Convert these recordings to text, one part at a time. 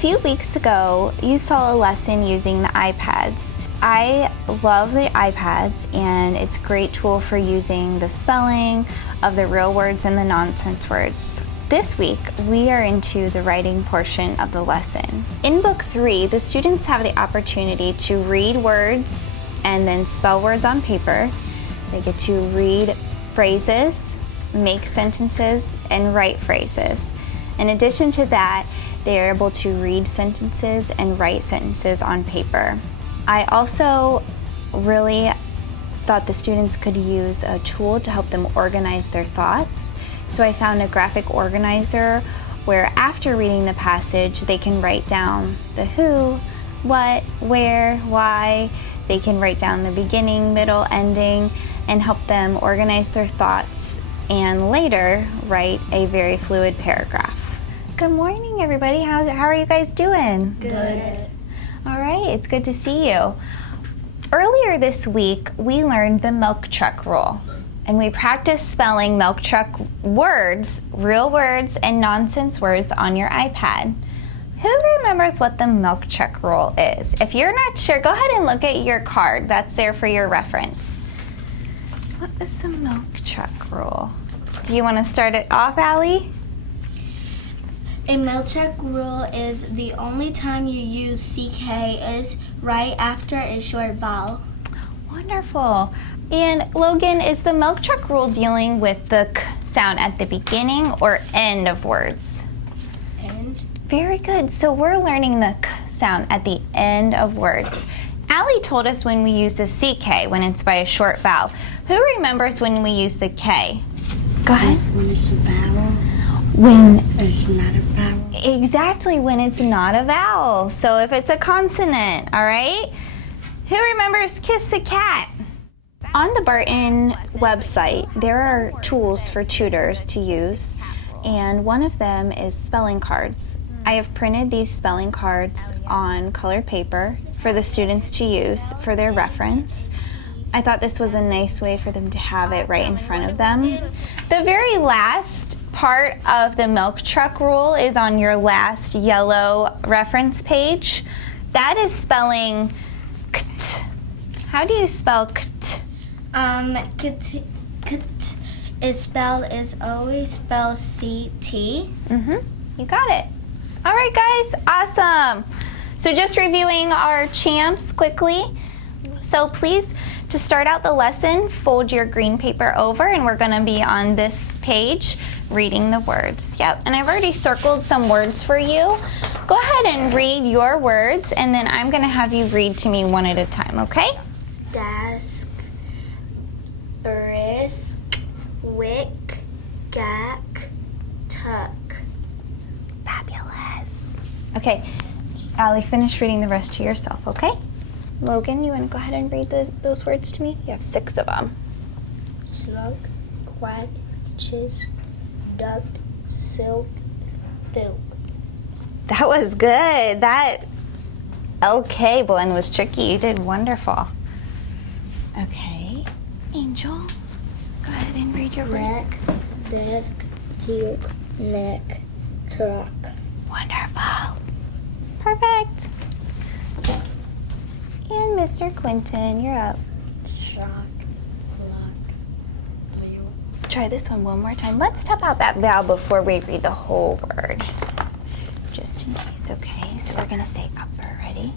few weeks ago, you saw a lesson using the iPads. I love the iPads, and it's a great tool for using the spelling of the real words and the nonsense words. This week, we are into the writing portion of the lesson. In Book 3, the students have the opportunity to read words and then spell words on paper. They get to read phrases, make sentences, and write phrases. In addition to that, they are able to read sentences and write sentences on paper. I also really thought the students could use a tool to help them organize their thoughts. So I found a graphic organizer where after reading the passage, they can write down the who, what, where, why. They can write down the beginning, middle, ending, and help them organize their thoughts and later write a very fluid paragraph. Good morning, everybody. How are you guys doing? Good. All right, it's good to see you. Earlier this week, we learned the milk truck rule, and we practiced spelling milk truck words, real words, and nonsense words on your iPad. Who remembers what the milk truck rule is? If you're not sure, go ahead and look at your card. That's there for your reference. What is the milk truck rule? Do you want to start it off, Allie? A milk truck rule is the only time you use CK is right after a short vowel. Wonderful. And Logan, is the milk truck rule dealing with the k sound at the beginning or end of words? End. Very good. So we're learning the k sound at the end of words. Allie told us when we use the CK, when it's by a short vowel. Who remembers when we use the K? Go ahead. When it's a vowel. When it's not a vowel. Exactly, when it's not a vowel. So if it's a consonant, all right? Who remembers kiss the cat? On the Barton website, there are tools for tutors to use, and one of them is spelling cards. I have printed these spelling cards on colored paper for the students to use for their reference. I thought this was a nice way for them to have it right in front of them. The very last part of the milk truck rule is on your last yellow reference page. That is spelling kt. How do you spell kt? Kt is always spelled CT. You got it. All right, guys, awesome. So just reviewing our champs quickly. So please, to start out the lesson, fold your green paper over, and we're gonna be on this page reading the words. Yep, and I've already circled some words for you. Go ahead and read your words, and then I'm gonna have you read to me one at a time, okay? Desk, brisk, wick, gack, tuck. Fabulous. Okay, Allie, finish reading the rest to yourself, okay? Logan, you want to go ahead and read those words to me? You have 6 of them. Slug, quack, chiz, duct, silk, filk. That was good. That LK blend was tricky. You did wonderful. Okay, Angel, go ahead and read your words. Neck, desk, puke, neck, truck. Wonderful. Perfect. And Mr. Quinton, you're up. Shock, lock, blue. Try this one more time. Let's tap out that vowel before we read the whole word. Just in case, okay? So we're gonna say upper, ready?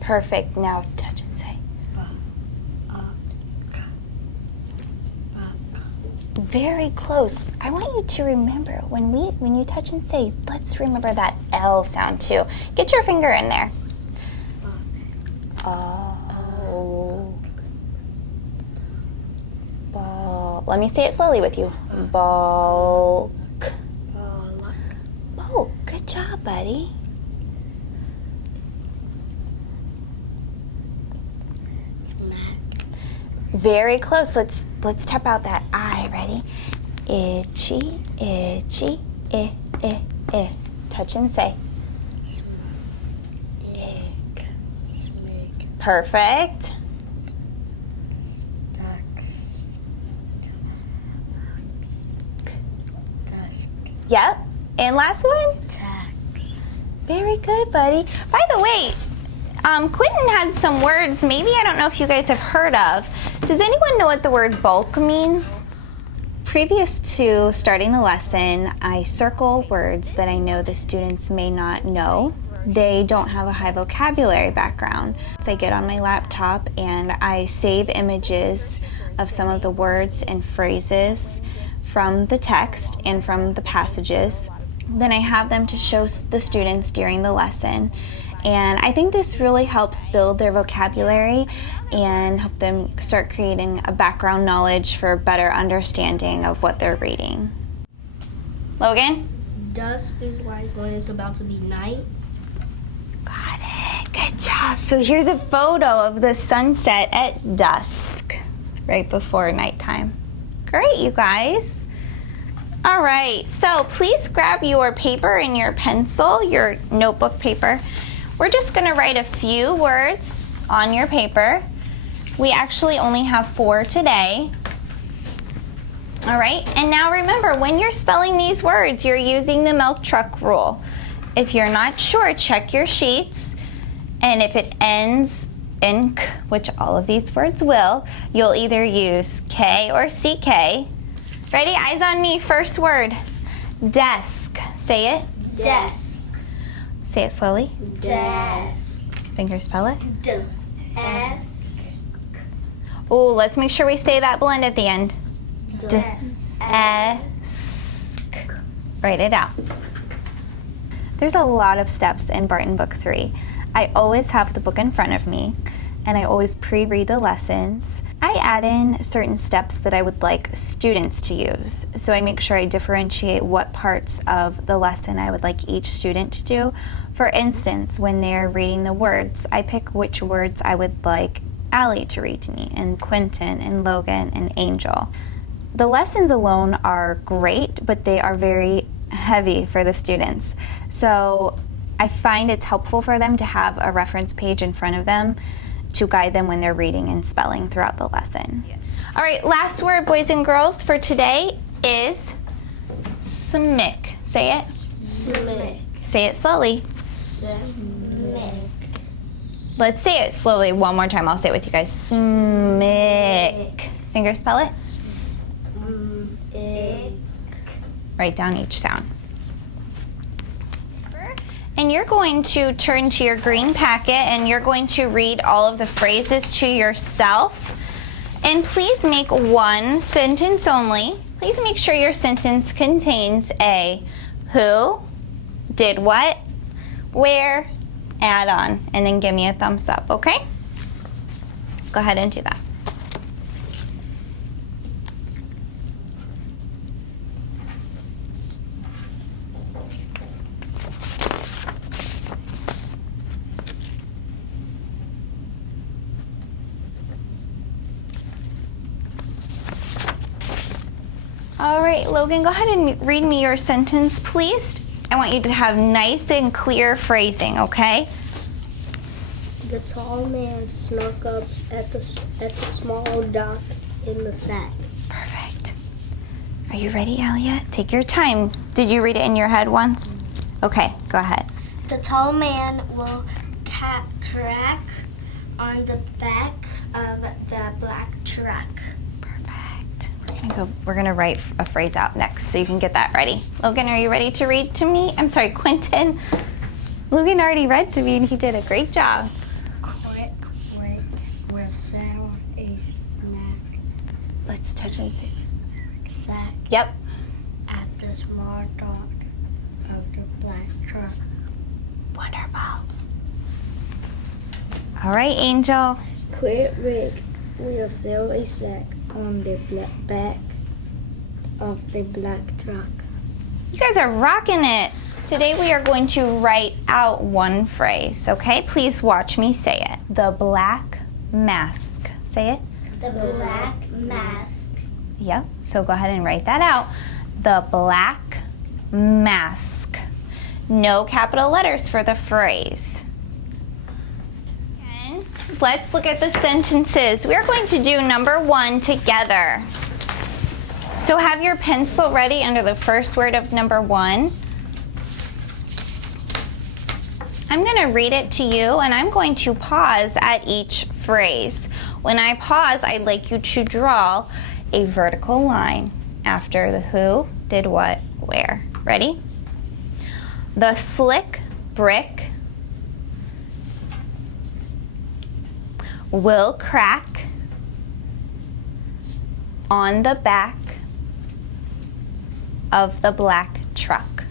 Perfect, now touch and say. Very close. I want you to remember, when you touch and say, let's remember that L sound too. Get your finger in there. Oh. Ball. Let me say it slowly with you. Bulk. Bulk. Good job, buddy. Very close. Let's tap out that I. Ready? Itchy, itchy, Touch and say. Ick, smig, Perfect. ducks, dusk, Yep. And last one? Tax. Very good, buddy. By the way, Quentin had some words maybe I don't know if you guys have heard of. Does anyone know what the word bulk means? Previous to starting the lesson, I circle words that I know the students may not know. They don't have a high vocabulary background. So I get on my laptop and I save images of some of the words and phrases from the text and from the passages. Then I have them to show the students during the lesson. And I think this really helps build their vocabulary and help them start creating a background knowledge for better understanding of what they're reading. Logan? Dusk is like when it's about to be night. Got it. Good job. So here's a photo of the sunset at dusk, right before nighttime. Great, you guys. All right, so please grab your paper and your pencil, your notebook paper. We're just gonna write a few words on your paper. We actually only have 4 today. All right, and now remember, when you're spelling these words, you're using the milk truck rule. If you're not sure, check your sheets, and if it ends in k, which all of these words will, you'll either use K or CK. Ready? Eyes on me. First word. Desk. Say it. Desk. Say it slowly. Desk. Finger spell it. D-S. Oh, let's make sure we say that blend at the end. Desk. Write it out. There's a lot of steps in Barton Book 3. I always have the book in front of me, and I always pre-read the lessons. I add in certain steps that I would like students to use. So I make sure I differentiate what parts of the lesson I would like each student to do. For instance, when they're reading the words, I pick which words I would like Allie to read to me, and Quentin, and Logan, and Angel. The lessons alone are great, but they are very heavy for the students. So I find it's helpful for them to have a reference page in front of them to guide them when they're reading and spelling throughout the lesson. All right, last word, boys and girls, for today is smick. Say it. Smick. Say it slowly. Smick. Let's say it slowly one more time. I'll say it with you guys. Smick. Finger spell it. Smick. Write down each sound. And you're going to turn to your green packet and you're going to read all of the phrases to yourself. And please make one sentence only. Please make sure your sentence contains a who, did what, where, add on, and then give me a thumbs up, okay? Go ahead and do that. All right, Logan, go ahead and read me your sentence, please. I want you to have nice and clear phrasing, okay? The tall man snuck up at the small dock in the sack. Perfect. Are you ready, Elliot? Take your time. Did you read it in your head once? Okay, go ahead. The tall man will crack on the back of the black truck. Perfect. We're gonna write a phrase out next so you can get that ready. Logan, are you ready to read to me? I'm sorry, Quentin. Logan already read to me and he did a great job. Quick, will sound a snack. Let's touch and see. Sack Yep. at the small dock of the black truck. Wonderful. All right, Angel. Quick Rick will sail a sack on the back of the black truck. You guys are rocking it. Today we are going to write out one phrase, okay? Please watch me say it. The black mask. Say it. The black mask. Yep, so go ahead and write that out. The black mask. No capital letters for the phrase. Again, let's look at the sentences. We're going to do number 1 together. So have your pencil ready under the first word of number 1. I'm going to read it to you, and I'm going to pause at each phrase. When I pause, I'd like you to draw a vertical line after the who, did what, where. Ready? The slick brick will crack on the back of the black truck.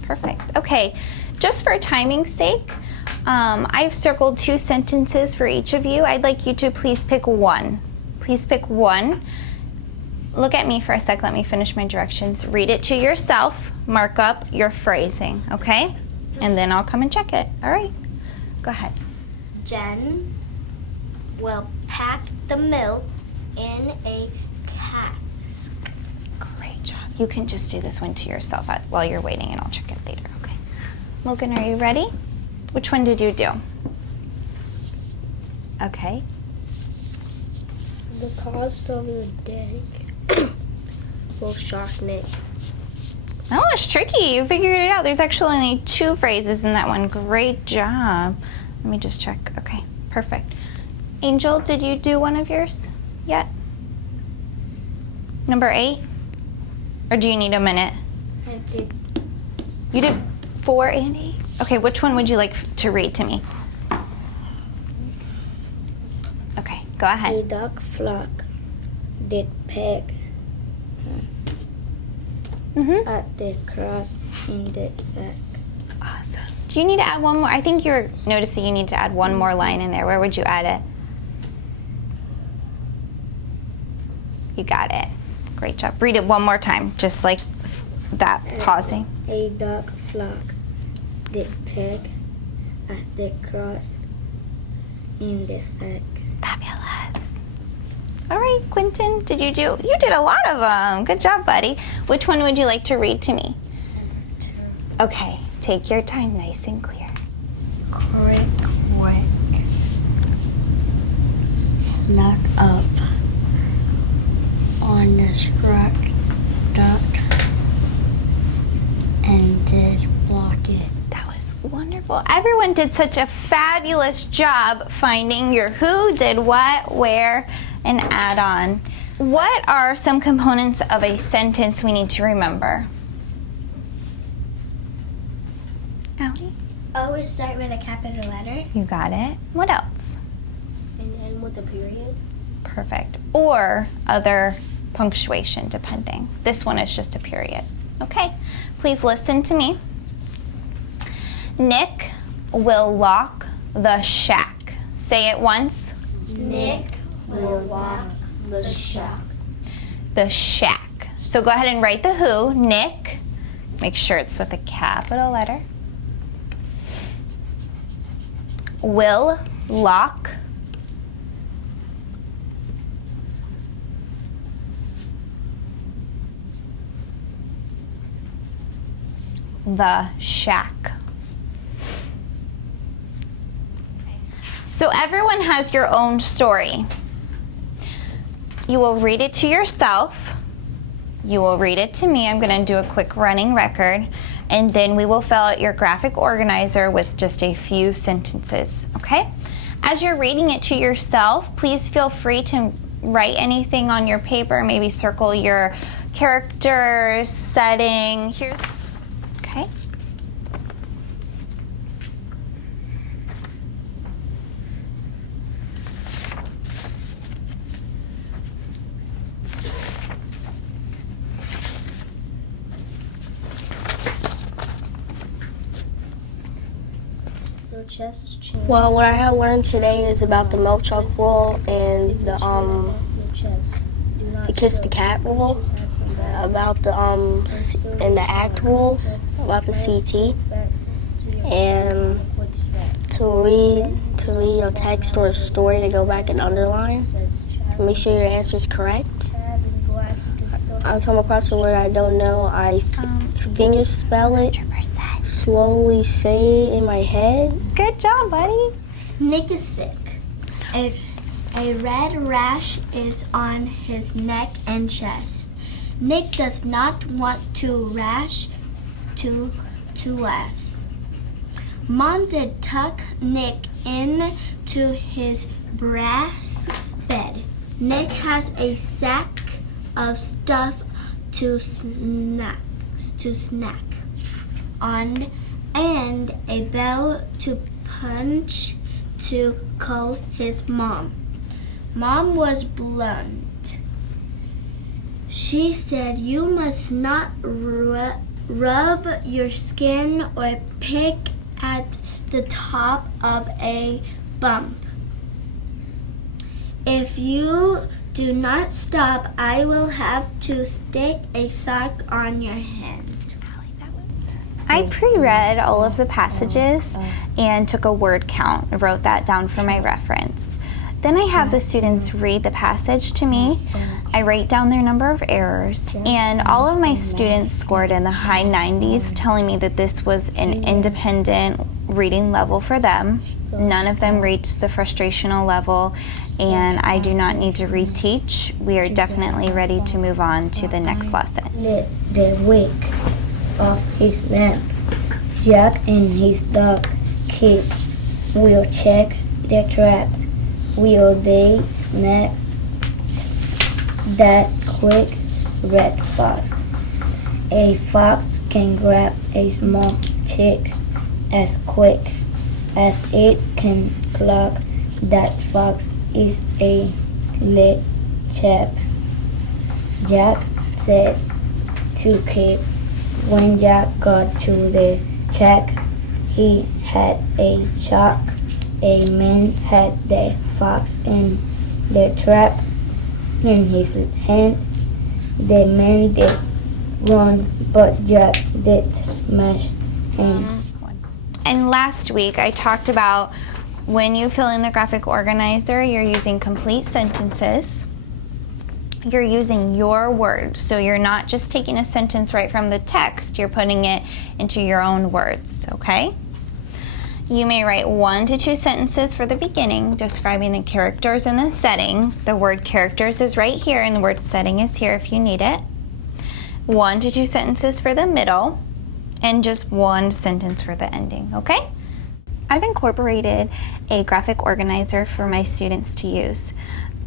Perfect. Okay, just for timing's sake, I've circled 2 sentences for each of you. I'd like you to please pick one. Please pick one. Look at me for a sec. Let me finish my directions. Read it to yourself. Mark up your phrasing, okay? And then I'll come and check it. All right, go ahead. Jen will pack the milk in a cask. Great job. You can just do this one to yourself while you're waiting, and I'll check it later, okay? Logan, are you ready? Which one did you do? Okay. The cost of the day will shock Nick. That was tricky. You figured it out. There's actually only 2 phrases in that one. Great job. Let me just check. Okay, perfect. Angel, did you do one of yours yet? Number 8? Or do you need a minute? I did. You did 4 and 8? Okay, which one would you like to read to me? Okay, go A ahead. duck flock did peg at the cross in the sack. Awesome. Do you need to add one more? I think you were noticing you need to add one more line in there. Where would you add it? You got it. Great job. Read it one more time, just like that, pausing. A duck flock did peg at the cross in the sack. Fabulous. All right, Quentin, you did a lot of them. Good job, buddy. Which one would you like to read to me? Okay, take your time, nice and clear. Quick, snuck up on the struck duck and did block it. That was wonderful. Everyone did such a fabulous job finding your who, did what, where, and add on. What are some components of a sentence we need to remember? Allie? Always start with a capital letter. You got it. What else? And end with a period. Perfect. Or other punctuation, depending. This one is just a period. Okay, please listen to me. Nick will lock the shack. Say it once. Nick will lock the shack. The shack. So go ahead and write the who. Nick. Make sure it's with a capital letter. Will lock the shack. So everyone has your own story. You will read it to yourself. You will read it to me. I'm going to do a quick running record, and then we will fill out your graphic organizer with just a few sentences, okay? As you're reading it to yourself, please feel free to write anything on your paper, maybe circle your character, setting. Okay. Well, what I have learned today is about the milk truck rule and the kiss the cat rule, about the and the act rules, about the CT, and to read a text or a story to go back and underline. Make sure your answer is correct. I come across a word I don't know, I finger spell it, slowly say it in my head. Good job, buddy. Nick is sick. A red rash is on his neck and chest. Nick does not want to rash to last. Mom did tuck Nick into his brass bed. Nick has a sack of stuff to snack on and a bell to punch to call his mom. Mom was blunt. She said, "You must not rub your skin or pick at the top of a bump. If you do not stop, I will have to stick a sock on your hand." I pre-read all of the passages and took a word count. I wrote that down for my reference. Then I have the students read the passage to me. I write down their number of errors, and all of my students scored in the high 90s, telling me that this was an independent reading level for them. None of them reached the frustrational level, and I do not need to reteach. We are definitely ready to move on to the next lesson. Lit the wick off his lamp. Jack and his dog Kit will check the trap. Will they snap that quick red fox? A fox can grab a small chick as quick as it can clock. That fox is a slick chap, Jack said to Kit. When Jack got to the shack, he had a shock. A man had the fox in the trap in his hand. The man did run, but Jack did smash him. And last week I talked about when you fill in the graphic organizer, you're using complete sentences. You're using your words, so you're not just taking a sentence right from the text, you're putting it into your own words, okay? You may write 1 to 2 sentences for the beginning, describing the characters and the setting. The word characters is right here, and the word setting is here if you need it. 1 to 2 sentences for the middle, and just 1 sentence for the ending, okay? I've incorporated a graphic organizer for my students to use.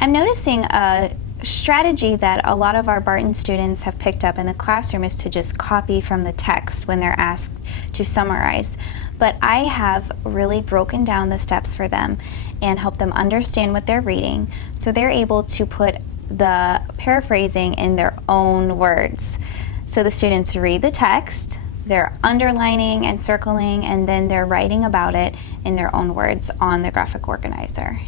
I'm noticing a strategy that a lot of our Barton students have picked up in the classroom is to just copy from the text when they're asked to summarize. But I have really broken down the steps for them and helped them understand what they're reading, so they're able to put the paraphrasing in their own words. So the students read the text, they're underlining and circling, and then they're writing about it in their own words on the graphic organizer.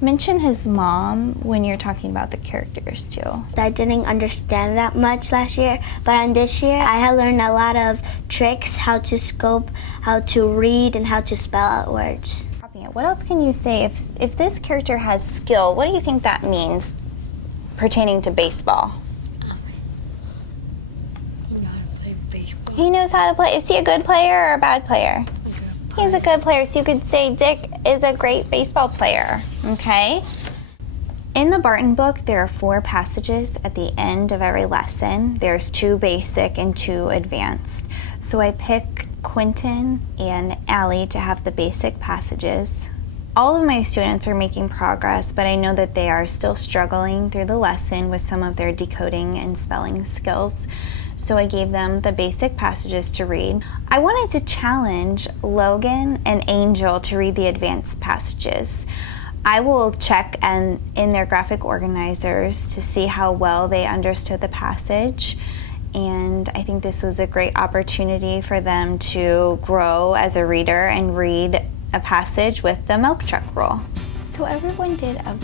Mention his mom when you're talking about the characters too. I didn't understand that much last year, but on this year I had learned a lot of tricks, how to scope, how to read, and how to spell out words. What else can you say? If this character has skill, what do you think that means pertaining to baseball? He knows how to play. Is he a good player or a bad player? He's a good player, so you could say Dick is a great baseball player, okay? In the Barton book, there are 4 passages at the end of every lesson. There's 2 basic and 2 advanced. So I pick Quentin and Allie to have the basic passages. All of my students are making progress, but I know that they are still struggling through the lesson with some of their decoding and spelling skills. So I gave them the basic passages to read. I wanted to challenge Logan and Angel to read the advanced passages. I will check in their graphic organizers to see how well they understood the passage, and I think this was a great opportunity for them to grow as a reader and read a passage with the milk truck rule. So everyone did a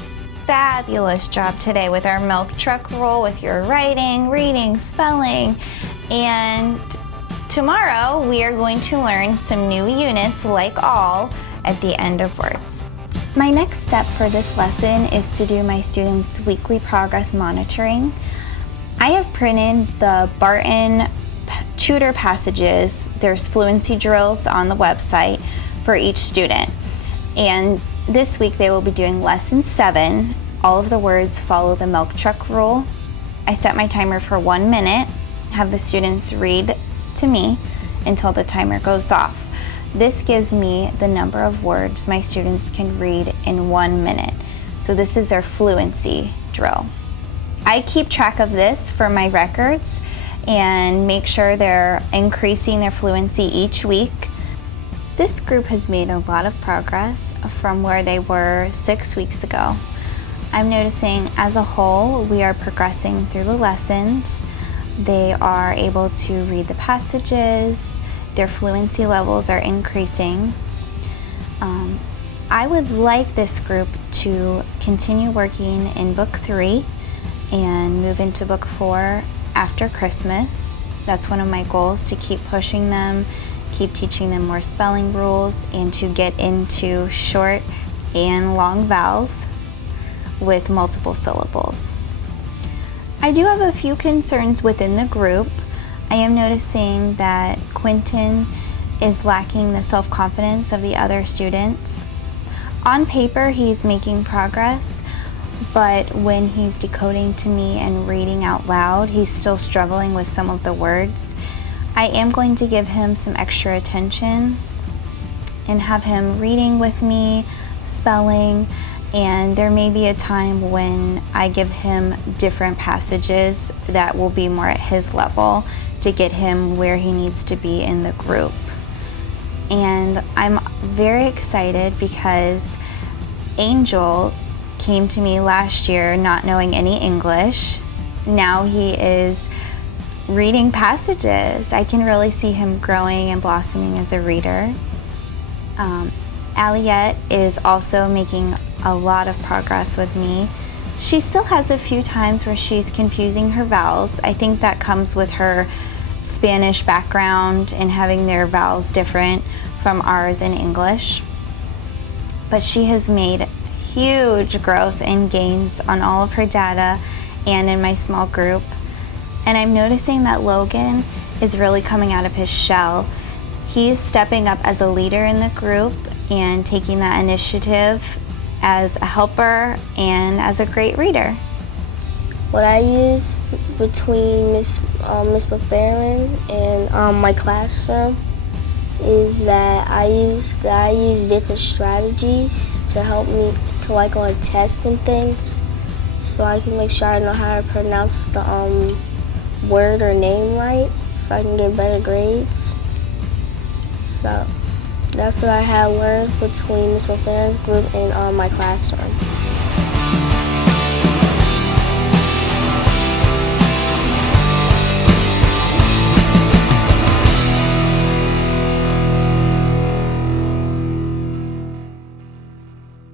fabulous job today with our milk truck rule, with your writing, reading, spelling, and tomorrow we are going to learn some new units like all at the end of words. My next step for this lesson is to do my students' weekly progress monitoring. I have printed the Barton tutor passages. There's fluency drills on the website for each student, and this week they will be doing lesson 7. All of the words follow the milk truck rule. I set my timer for 1 minute, have the students read to me until the timer goes off. This gives me the number of words my students can read in 1 minute. So this is their fluency drill. I keep track of this for my records and make sure they're increasing their fluency each week. This group has made a lot of progress from where they were 6 weeks ago. I'm noticing as a whole, we are progressing through the lessons. They are able to read the passages, their fluency levels are increasing. I would like this group to continue working in Book 3 and move into Book 4 after Christmas. That's one of my goals, to keep pushing them, keep teaching them more spelling rules, and to get into short and long vowels with multiple syllables. I do have a few concerns within the group. I am noticing that Quentin is lacking the self-confidence of the other students. On paper, he's making progress, but when he's decoding to me and reading out loud, he's still struggling with some of the words. I am going to give him some extra attention and have him reading with me, spelling, and there may be a time when I give him different passages that will be more at his level to get him where he needs to be in the group. And I'm very excited because Angel came to me last year not knowing any English. Now he is reading passages. I can really see him growing and blossoming as a reader. Aliette is also making a lot of progress with me. She still has a few times where she's confusing her vowels. I think that comes with her Spanish background and having their vowels different from ours in English. But she has made huge growth and gains on all of her data and in my small group. And I'm noticing that Logan is really coming out of his shell. He's stepping up as a leader in the group and taking that initiative as a helper and as a great reader. What I use between Miss Mcferin and my classroom is that I use different strategies to help me to like on tests and things, so I can make sure I know how to pronounce the word or name right, so I can get better grades. So that's what I have learned between Miss Mcferin's group and my classroom.